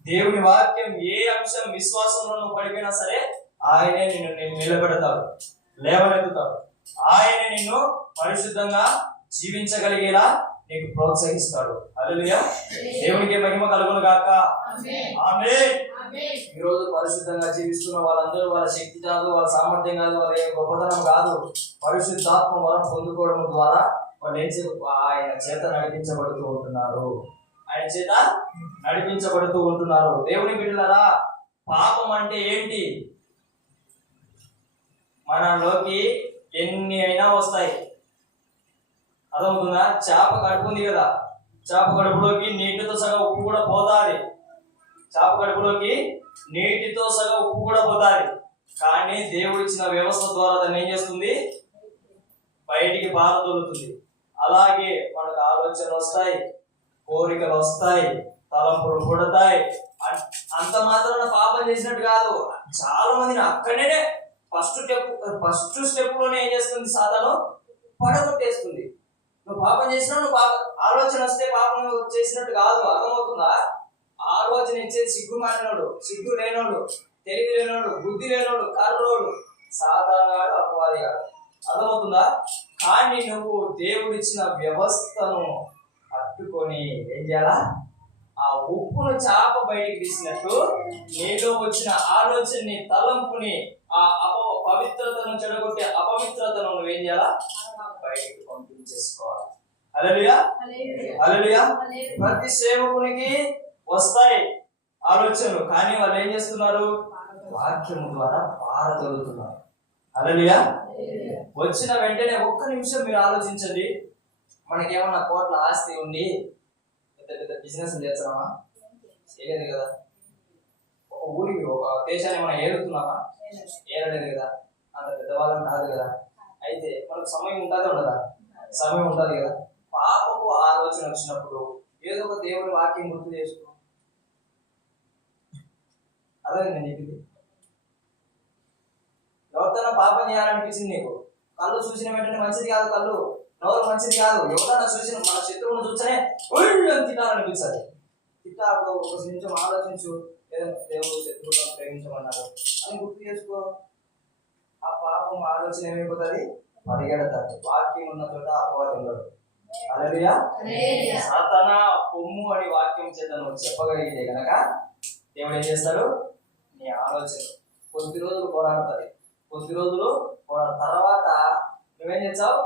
దేవుని వాక్యం ఏ అంశం విశ్వాసంలో నువ్వు పడిపోయినా సరే ఆయనే నిన్ను నిలబెడతాడు, లేవనెత్తుతాడు. ఆయనే నిన్ను పరిశుద్ధంగా జీవించగలిగేలా నీకు ప్రోత్సహిస్తాడు. హల్లెలూయా. దేవునికి మహిమ కలుగును గాక. ఆమేన్. ఈ రోజు పరిశుద్ధంగా జీవిస్తున్న వాళ్ళందరూ వాళ్ళ శక్తి కాదు, వాళ్ళ సామర్థ్యం కాదు, వాళ్ళ గొప్పతనం కాదు, పరిశుద్ధాత్మ వరం పొందుకోవడం ద్వారా వాళ్ళు ఆయన చేత నడిపించబడుతూ ఉంటున్నారు. ఆయన చేత నడిపించబడుతూ ఉంటున్నారు. దేవుని బిడ్డలారా, పాపం అంటే ఏంటి? మనలోకి ఎన్ని అయినా వస్తాయి. అర్థమవుతుందా? చేప కడుపు ఉంది కదా, చేప కడుపులోకి నీటితో సగం ఉప్పు కూడా పోతాది. చేప కడుపులోకి నీటితో సగం ఉప్పు కూడా పోతాది. కానీ దేవుడు ఇచ్చిన వ్యవస్థ ద్వారా దాన్ని ఏం చేస్తుంది? బయటికి పారదోలుతుంది. అలాగే మనకు ఆలోచనలు వస్తాయి, కోరికలు వస్తాయి, తలంపులు పుడతాయి. అంత మాత్రాన పాపం చేసినట్టు కాదు. చాలా మందిని అక్కడనే ఫస్ట్ స్టెప్ లోనే ఏం చేస్తుంది? సాతాను పడగొట్టేస్తుంది. నువ్వు పాపం చేసినా నువ్వు ఆలోచన వస్తే పాపం చేసినట్టు కాదు. అర్థమవుతుందా? ఆలోచన ఇచ్చేది సిగ్గు మారినోడు, సిగ్గు లేనోడు, తెలివి లేనోడు, బుద్ధి లేనోడు, కర్రోడు, సాధారణగాడు, అపవాదిగాడు. అర్థమవుతుందా? కానీ నువ్వు దేవుడిచ్చిన వ్యవస్థను పట్టుకొని ఏం చేయాలా? ఆ ఉప్పును చేప బయటికి తీసినట్టు నీలో వచ్చిన ఆలోచనని, తలంపుని, ఆ పవిత్రతను చెడగొట్టే అపవిత్రతను నువ్వేం చేయాలా? బయటికి పంపించేసుకోవాలి. హల్లెలూయా, హల్లెలూయా. ప్రతి సేవకునికి వస్తాయి ఆలోచనలు, కానీ వాళ్ళు ఏం చేస్తున్నారు? వాక్యము ద్వారా పారదోలుతున్నారు. హల్లెలూయా. వచ్చిన వెంటనే ఒక్క నిమిషం మీరు ఆలోచించండి. మనకేమన్నా కోట్ల ఆస్తి ఉండి పెద్ద పెద్ద బిజినెస్ చేస్తున్నామా? చేయలేదు కదా. ఒక ఊరికి, ఒక దేశాన్ని మనం ఏలుతున్నామా? ఏలలేదు కదా. అంత పెద్దవాళ్ళం కాదు కదా. అయితే మనకు సమయం ఉంటుందా ఉండదా? సమయం ఉంటుంది కదా. పాపపు ఆలోచన వచ్చినప్పుడు ఏదో ఒక దేవుడి వాక్యం గుర్తు చేసుకో. అదే నేను చెప్పింది. ఎవరితోనో పాపం చేయాలనిపించింది నీకు, కళ్ళు చూసిన వెంటనే మంచిది కాదు, కళ్ళు నోరు మంచిది కాదు. ఎవరైనా చూసిన మన శత్రువును చూస్తేనే అని తిట్టాలనిపించాలి. తిట్టాకు, ఒక నిమిషం ఆలోచించు. ఏదైనా దేవుడు శత్రువులను ప్రేమించమన్నారు అని గుర్తు చేసుకో. ఆ పాపం ఆలోచన ఏమైపోతుంది? పరిగెడతాడు. వాక్యం ఉన్న చోట అపవాది ఉండడు. హల్లెలూయా. సాతానా పొమ్ము అని వాక్యం చేత నువ్వు చెప్పగలిగితే గనక దేవుడు ఏం చేస్తాడు? నీ ఆలోచన కొద్ది రోజులు పోరాడుతుంది. కొద్ది రోజులు తర్వాత నువ్వేం చేస్తావు?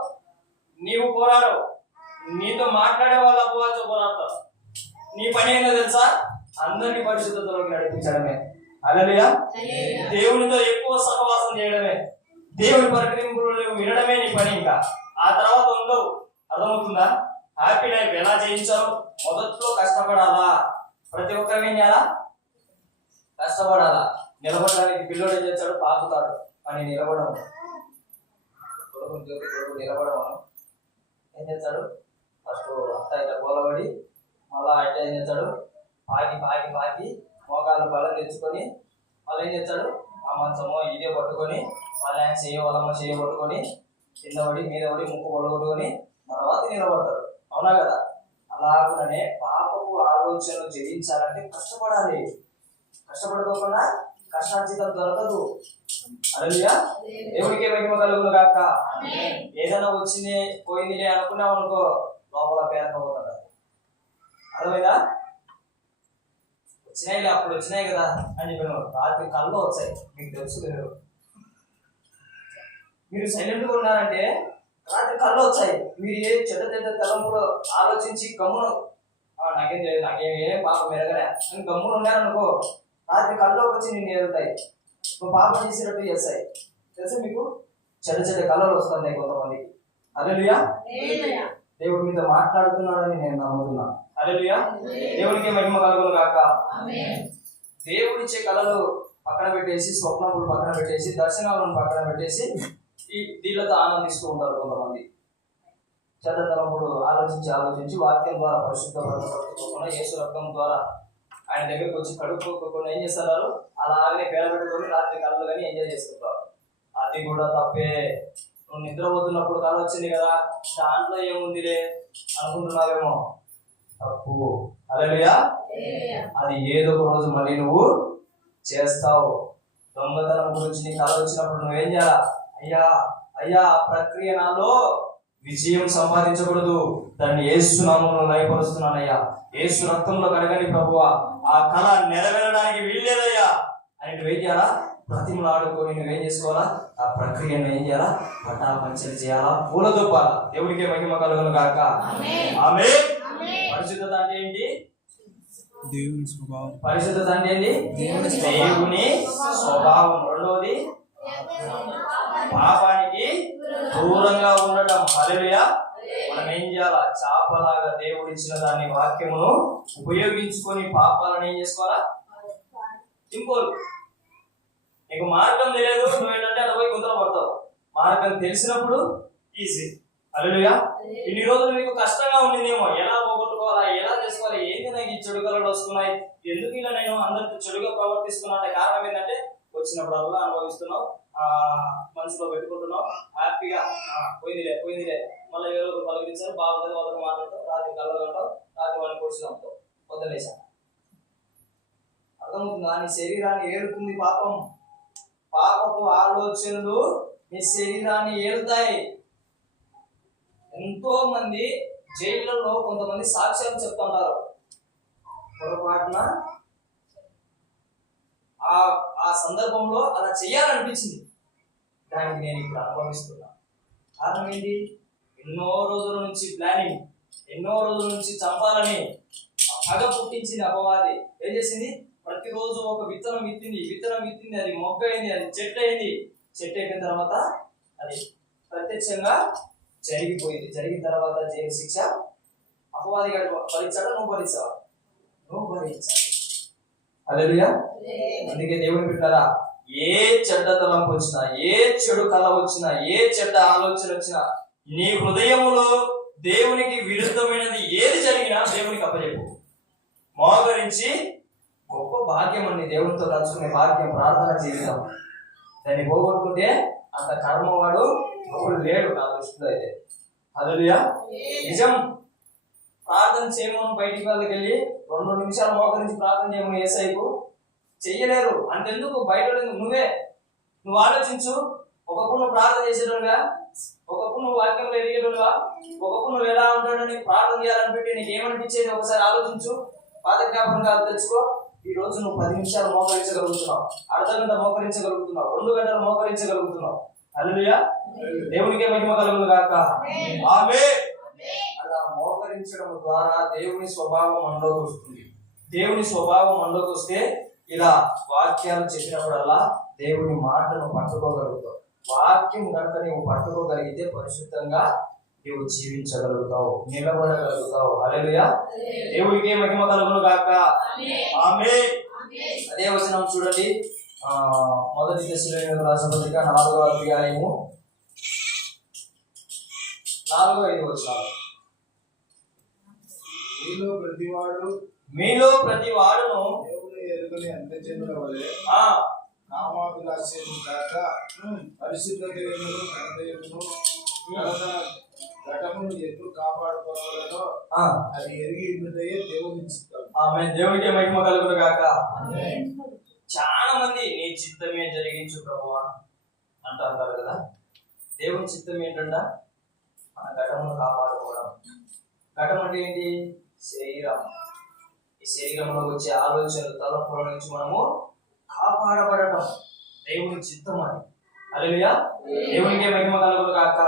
నీవు పోరాడవు, నీతో మాట్లాడే వాళ్ళ అపవాదితో పోరాడతావు. నీ పని ఏంటో తెలుసా? అందరినీ పరిశుద్ధతలోకి నడిపించడమే. హల్లెలూయా. దేవునితో ఎక్కువ సహవాసం చేయడమే, దేవుని పరికరింపులు వినడమే నీ పని. ఇంకా ఆ తర్వాత ఉండవు. అర్థమవుతుందా? హ్యాపీ లైఫ్ ఎలా చేయించావు? మొదట్లో కష్టపడాలా. ప్రతి ఒక్కరు ఏం చేయాలా? కష్టపడాలా. నిలబడడానికి పిల్లోడు ఏం చేస్తాడు? పాకుతాడు. అని నిలబడము, కొడుకు నిలబడము ఏం చేస్తాడు? ఫస్ట్ అత్త ఇట్లా గోలబడి మళ్ళా అట్ట ఏం చేస్తాడు? పాకి పాకి పాకి మోకాళ్ళు బలం తెచ్చుకొని మళ్ళీ ఏం చేస్తాడు? ఆ మంచమో ఇదే పట్టుకొని వాళ్ళ ఆయన చేయ పట్టుకొని కింద పడి మీద పడి ముక్కు పడగొట్టుకొని తర్వాత నిలబడతాడు. అవునా కదా? అలాగనే పాపపు ఆలోచనలు జయించాలంటే కష్టపడాలి. కష్టపడుకోకుండా కష్టార్జితం దొరకదు. హల్లెలూయా. దేవుడికే మహిమ కలుగును గాక. ఏదైనా వచ్చింది పోయిందిలే అనుకున్నావు అనుకో, లోపల పేరకపోతాడు. అర్థమైందా? వచ్చినాయిలే, అప్పుడు వచ్చినాయి కదా అని చెప్పాను. రాత్రి కళ్ళు వచ్చాయి, మీకు తెలుసు. మీరు సైలెంట్గా ఉన్నారంటే రాత్రి కళ్ళు వచ్చాయి. మీరు ఏ చెడ్డ చెడ్డ తలంపులు ఆలోచించి గమ్మును నాకేం తెలియదు, నాకేం పాపం మెరగలే అని గమ్మును ఉన్నారనుకో, రాత్రి కళ్ళలోకి వచ్చి నిన్ను ఎదుగుతాయి. నువ్వు పాపం చేసినట్టు చేస్తాయి. తెలుసా మీకు? చెడ్డ చెడ్డ కళలు వస్తున్నాయి కొంతమందికి. హల్లెలూయా. దేవుడు మీతో మాట్లాడుతున్నాడని నేను నమ్ముతున్నాను. హల్లెలూయా. దేవుడికి మహిమ కలుగును గాక. దేవుడిచ్చే కళలు పక్కన పెట్టేసి, స్వప్నములు పక్కన పెట్టేసి, దర్శనాలను పక్కన పెట్టేసి దీనితో ఆనందిస్తూ ఉంటారు కొంతమంది. చెడ్డతనములు ఆలోచించి వాక్యం ద్వారా పరిశుద్ధపరచకుండా యేసు రక్తం ద్వారా ఆయన దగ్గరికి వచ్చి కడుక్కోకుండా ఏం చేస్తున్నారు? అలాగనే పేరబెట్టుకొని రాత్రి కళ్ళు కానీ ఎంజాయ్ చేసుకుంటారు. అది కూడా తప్పే. నువ్వు నిద్రపోతున్నప్పుడు కళ వచ్చింది కదా, దాంట్లో ఏముందిలే అనుకుంటున్నావేమో, తప్పు. హల్లెలూయా. అది ఏదో ఒక రోజు మళ్ళీ నువ్వు చేస్తావు. దొంగతనం గురించి నీ కళ వచ్చినప్పుడు నువ్వేం చేయాలా? అయ్యా ప్రక్రియ నాలో విజయం సంపాదించకూడదు. దాన్ని యేసు నామములో లయపరుస్తున్నానయ్యా, యేసు రక్తంలో కడగని ప్రభువా, ఆ కళ నెరవేరడానికి వీల్లేదయ్యా అని నువ్వేం చేయాలా? ప్రతిమలాడుకొని నువ్వేం చేసుకోవాలా? ఆ ప్రక్రియను ఏం చేయాలా? పటాపంచలు చేయాలా, పూలదొప్పాలా. దేవుడికే మహిమ కలుగును గాక. ఆమేన్. పరిశుద్ధత అంటే ఏంటి? దేవుని స్వభావం. పరిశుద్ధత అంటే ఏంటి? దేవుని స్వభావం. రెండవది పాపానికి దూరంగా ఉండటం. హల్లెలూయా. మనం ఏం చేయాలా? చాపలాగా దేవుడు ఇచ్చిన దాన్ని, వాక్యమును ఉపయోగించుకొని పాపాలను ఏం చేసుకోవాలా? సింపుల్. నీకు మార్గం తెలియదు, నువ్వేంటంటే అక్కడ పోయి గుంతలు పడతావు. మార్గం తెలిసినప్పుడు ఈజీ. హల్లెలూయా. ఇన్ని రోజులు మీకు కష్టంగా ఉండిందేమో, ఎలా పోగొట్టుకోవాలా, ఎలా చేసుకోవాలి, ఏంటి నాకు ఈ చెడు కళలు వస్తున్నాయి, ఎందుకు ఇలా నేను అందరితో చెడుగా ప్రవర్తిస్తున్నా అంటే కారణం ఏంటంటే వచ్చినప్పుడల్లా అనుభవిస్తున్నావు, మనసులో పెట్టుకుంటున్నావు, హ్యాపీగా పోయిందిలే మళ్ళీ ఎవరో పలకరించారు, బాగుంటుంది, వాళ్ళతో మాట్లాడతావు, రాత్రి కళ్ళు అంటావు, రాత్రి వాళ్ళని కూర్చున్నావు, పొద్దులేసా. అర్థమవుతుందా? నీ శరీరాన్ని ఏలుతుంది పాపం. పాపపు ఆలోచనలు నీ శరీరాన్ని ఏలుతాయి. ఎంతో మంది జైళ్ళలో కొంతమంది సాక్ష్యాలు చెప్తుంటారు. పొరపాటున ఆ సందర్భంలో అలా చేయాలనిపించింది, దానికి నేను ఇప్పుడు అనుభవిస్తున్నా. కారణం ఏంటి? ఎన్నో రోజుల నుంచి ప్లానింగ్, ఎన్నో రోజుల నుంచి చంపాలని పగ పుట్టించింది అపవాది. ఏం చేసింది? ప్రతిరోజు ఒక విత్తనం విత్తింది, అది మొగ్గ అయింది, అది చెట్టు అయింది. చెట్టు అయిపోయిన తర్వాత అది ప్రత్యక్షంగా జరిగిపోయింది. జరిగిన తర్వాత జైలు శిక్ష. అపవాది గారు భరించాడా? నువ్వు భరించావా? నువ్వు భరించాలి. హల్లెలూయా. అందుకే దేవుని బిడ్డలారా, ఏ చెడ్డ తలంపు వచ్చినా, ఏ చెడు కళ వచ్చినా, ఏ చెడ్డ ఆలోచన వచ్చినా, నీ హృదయములో దేవునికి విరుద్ధమైనది ఏది జరిగినా దేవునికి అప్పచెప్పు. మోకరించి గొప్ప భాగ్యం అండి దేవునితో కలుసుకునే భాగ్యం, ప్రార్థన జీవితం. దాన్ని పోగొట్టుకుంటే అంత కర్మవాడు ఒకడు లేడు నా దృష్టిలో అయితే. హల్లెలూయా. నిజం. ప్రార్థన చేయమని బయటికి వాళ్ళకి వెళ్ళి 2 నిమిషాలు మోకరించి ప్రార్థన చేయమని యేసయ్యకు చెయ్యలేరు. అంతెందుకు బయట నువ్వు ఆలోచించు. ఒకప్పుడు నువ్వు ప్రార్థన చేసేటోడుగా, ఒకప్పుడు నువ్వు వాక్యంలో ఎదిగేటోడుగా, ఒకప్పుడు నువ్వు ఎలా ఉంటాడని ప్రార్థన చేయాలనిపెట్టి నీకు ఏమనిపించేది ఒకసారి ఆలోచించు. పాత జ్ఞాపకంగా తెచ్చుకో. ఈ రోజు నువ్వు 10 నిమిషాలు మోకరించగలుగుతున్నావు, అర్ధ గంట మోకరించగలుగుతున్నావు, 2 గంటలు మోకరించగలుగుతున్నావు. హల్లెలూయా. దేవునికే మహిమ కలుగును గాక. ఆమేన్. అలా మోకరించడం ద్వారా దేవుని స్వభావం మనలోకి వస్తుంది. దేవుని స్వభావం మనలోకి వస్తే ఇలా వాక్యాలు చెప్పినప్పుడల్లా దేవుని మాటను పట్టుకోగలుగుతావు. వాక్యం కనుక నువ్వు పట్టుకోగలిగితే పరిశుద్ధంగా నువ్వు జీవించగలుగుతావు, నిలబడగలుగుతావు. హల్లెలూయా. దేవునికే మహిమ కలుగును గాక. ఆమేన్. అదే వచనం చూడండి, 1 దశలోనికెళ్ళి రాసిన పత్రిక 4వ అధ్యాయము 4-5 వచనాలు. మీలో ప్రతి వాడును దేవుని ఎరుగని అంత్యజనుల వలె కామాభిలాషము కాక పరిశుద్ధతను ఘటమును ఎప్పుడు కాపాడుకోవాలో అది ఎరిగి ఉన్నదే దేవుని చిత్తం. ఆమేన్. దేవునికే మహిమ కలుగును గాక. చాలా మంది నీ చిత్తమే జరిగించు ప్రభువా అంటారు కదా. దేవుని చిత్తం ఏంటంట? మన ఘటమును కాపాడుకోవడం. ఘటం అంటే ఏంటి? శరీరం. ఈ శరీరంలో వచ్చే ఆలోచనలు, తలపుల నుంచి మనము కాపాడబడటం దేవుని చిత్తం అని. హల్లెలూయా. దేవునికే మహిమ కలుగును గాక.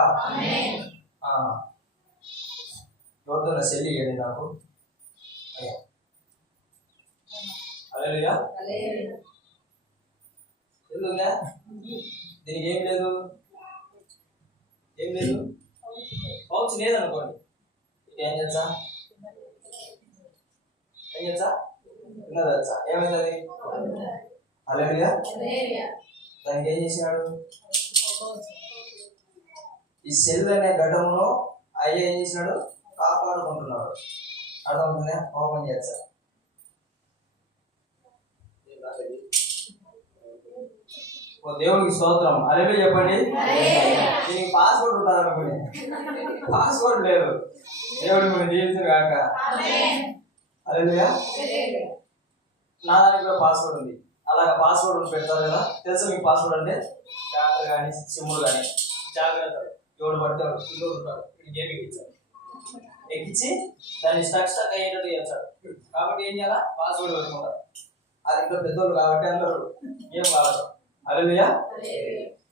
ఎవరితో సెల్లి ఇవ్వండి నాకు. హల్లెలూయా. ఉందా? దీనికి ఏం లేదు, పౌచ్ లేదనుకోండి, ఏం చేస్తా విన్నదా? ఏమైంది? హల్లెలూయా. దానికి ఏం చేసినాడు? ఈ సెల్ అనే ఘటమును అయ్యే ఏం చేసినాడు? కాపాడుకుంటున్నాడు. అర్థమవుతుందా? ఓపెన్ చేస్తా. దేవునికి స్తోత్రం. హల్లెలూయా చెప్పండి. దీనికి పాస్వర్డ్ ఉంటుంది అనుకోండి, పాస్వర్డ్ లేదు. దేవుడి మనం జీవించరు కాక. హల్లెలూయా. నా దానికి కూడా పాస్వర్డ్ ఉంది. అలాగా పాస్వర్డ్ పెడతారు కదా. తెలుసా మీకు పాస్వర్డ్ అంటే? క్యారెక్టర్ కానీ సిమ్ములు కానీ. జాగ్రత్త. ఎవడు పడితే వాడు పిల్లోడు ఉంటాడు, వీడికి ఏమి ఎక్కించాడు, ఎక్కించి దాన్ని స్టక్ అయ్యేటట్టు చేస్తాడు. కాబట్టి ఏం చేయాలా, పాస్వర్డ్ పెట్టుకుంటారు. అది ఇంకా పెద్దోళ్ళు కాబట్టి అందరూ ఏం కావాలి. హల్లెలూయా.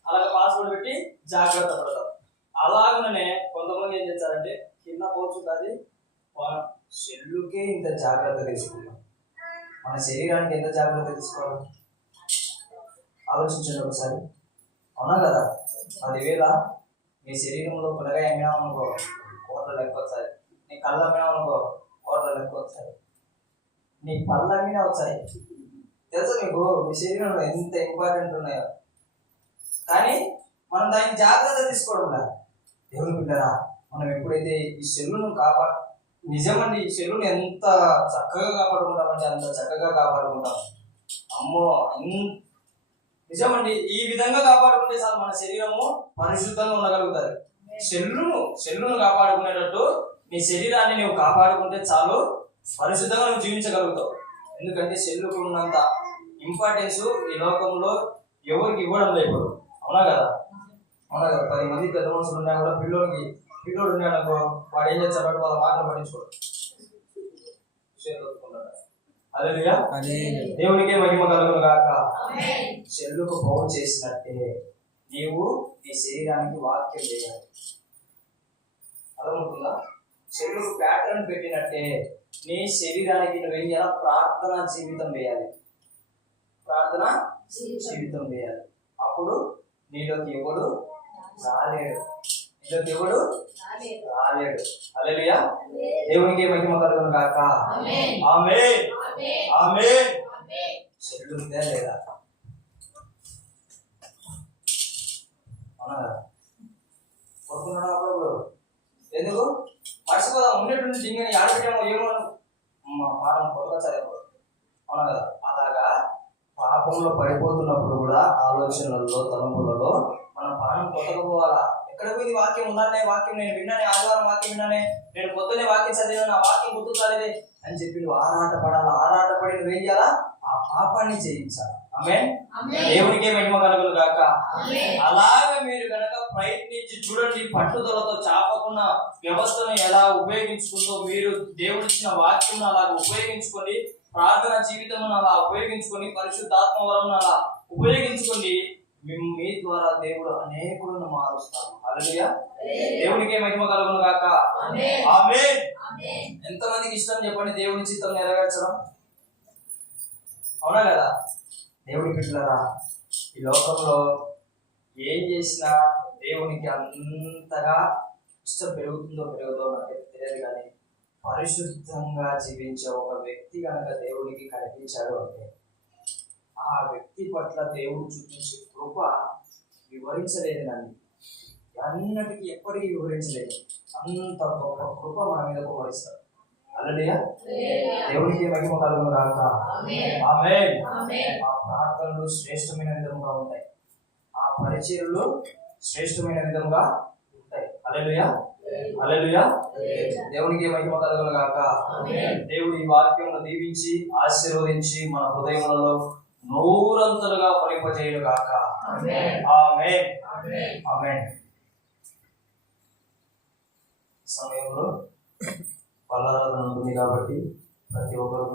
అలాగే పాస్వర్డ్ పెట్టి జాగ్రత్త పడతారు. అలాగనే కొంతమంది ఏం చేస్తారంటే కింద పోర్చుంటుంది, సెల్లుకే ఇంత జాగ్రత్త తీసుకుంటాం, మన శరీరానికి ఎంత జాగ్రత్త తీసుకోవాలి ఆలోచించండి ఒకసారి. అవునా కదా? 10,000 నీ శరీరంలో పిల్లగా అమ్మినామనుకో కోట్ల లెక్క వచ్చాయి, నీ కళ్ళు అమ్మినామనుకో కోట్ల లెక్క వచ్చాయి, నీ పళ్ళు అమ్మినా వచ్చాయి. తెలుసా మీకు మీ శరీరంలో ఎంత ఇంపార్టెంట్ ఉన్నాయో? కానీ మనం దాన్ని జాగ్రత్త తీసుకోవడం లేదు. దేవుని బిడ్డరా, మనం ఎప్పుడైతే ఈ సెల్లును నిజమండి, ఈ సెల్లును ఎంత చక్కగా కాపాడుకుంటామంటే అంత చక్కగా కాపాడుకుంటాం. అమ్మో, నిజమండి, ఈ విధంగా కాపాడుకుంటే చాలు మన శరీరము పరిశుద్ధంగా ఉండగలుగుతుంది. సెల్లును కాపాడుకునేటట్టు నీ శరీరాన్ని నువ్వు కాపాడుకుంటే చాలు పరిశుద్ధంగా నువ్వు జీవించగలుగుతావు. ఎందుకంటే సెల్లుకు ఉన్నంత ఇంపార్టెన్స్ ఈ లోకంలో ఎవరికి ఇవ్వడం లేదు. అవునా కదా? 10 మంది పెద్ద మనుషులు ఉన్నా కూడా పిల్లోడు ఉన్నాడు అనుకో, వాడు ఏం చేస్తాడు, వాళ్ళ మాటలు పట్టించుకోడు. హల్లెలూయా. దేవునికే మహిమ కలుగును గాక. సెల్లుకు బాగు చేసినట్టే నీవు నీ శరీరానికి వాక్యం చేయాలి. అర్థమవుతుందా? సెల్లుకు ప్యాటర్న్ పెట్టినట్టే నీ శరీరానికి నువ్వేం చేయాలి, ప్రార్థనా జీవితం వేయాలి. ప్రార్థన జీవితం వేయాలి. అప్పుడు నీలోకి ఎవడు రాలేడు. హల్లెలూయా. దేవునికి మహిమ కలుగును గాక. ఆమేన్. ఆమేన్. సెల్లు ఉందా లేదా? అవునా? కొడుకున్నాడు అప్పుడు ఎందుకు మర్చిపోదాం, ఉన్నట్టు జింగని ఆడబెట్టామో ఏమో మా పాపం కొత్తగా చదివాడు. అవునా కదా? అలాగా పాపంలో పడిపోతున్నప్పుడు కూడా ఆలోచనలలో తలంపులలో మన పానం కొత్తకపోవాలా. ఎక్కడ పోయింది వాక్యం? ఉన్నానే వాక్యం, నేను విన్నానే, ఆదివారం వాక్యం విన్నానే, నేను పొద్దునే వాక్యం చదివాను, నా వాక్యం గుర్తు కాలేదే అని చెప్పి నువ్వు ఆరాటపడాలా. ఆరాటపడి నువ్వేం చేయాలా, ఆ పాపాన్ని చేయించాలి. ఆమేన్. దేవునికే మహిమ కలుగును గాక. అలాగే మీరు కనుక ప్రయత్నించి చూడండి, పట్టుదలతో చాపకుండా వ్యవస్థను ఎలా ఉపయోగించుకుందో మీరు దేవుడిచ్చిన వాక్యం అలా ఉపయోగించుకోండి, ప్రార్థన జీవితం అలా ఉపయోగించుకొని, పరిశుద్ధాత్మ వరం అలా ఉపయోగించుకోండి. మీ ద్వారా దేవుడు అనేకులను మారుస్తాడు. హల్లెలూయా. దేవునికే మహిమ కలుగును గాక. ఆమేన్. ఎంతమందికి ఇష్టం చెప్పండి దేవుని చిత్తం నెరవేర్చడం? అవునా కదా? దేవుని బిడ్డలారా, ఈ లోకంలో ఏం చేసినా దేవునికి అంతగా ఇష్టం పెరుగుతుందో నాకైతే తెలియదు. కానీ పరిశుద్ధంగా జీవించే ఒక వ్యక్తి కనుక దేవునికి కనిపించాడు అంటే ఆ వ్యక్తి పట్ల దేవుడు చూపించే కృప వివరించలేదు. నన్ను అన్నిటికీ ఎప్పటికీ వివరించలేదు. అంత గొప్ప కృప మన మీద కుమరిస్తాడు. హల్లెలూయా. దేవునికి మహిమ కలుగును గాక. ఆమేన్. ఆ ప్రార్థనలు శ్రేష్టమైన విధంగా ఉంటాయి, ఆ పరిచర్యలు శ్రేష్టమైన విధంగా ఉంటాయి. హల్లెలూయా. హల్లెలూయా. దేవునికి మహిమ కలుగును గాక. దేవుడు ఈ వాక్యమును దీవించి ఆశీర్వదించి మన హృదయములలో నూరంతలుగా ఫలింపజేయును గాక. ఆమేన్. ఆమేన్. సమయంలో పల్లారాధన ఉంటుంది కాబట్టి ప్రతి ఒక్కరు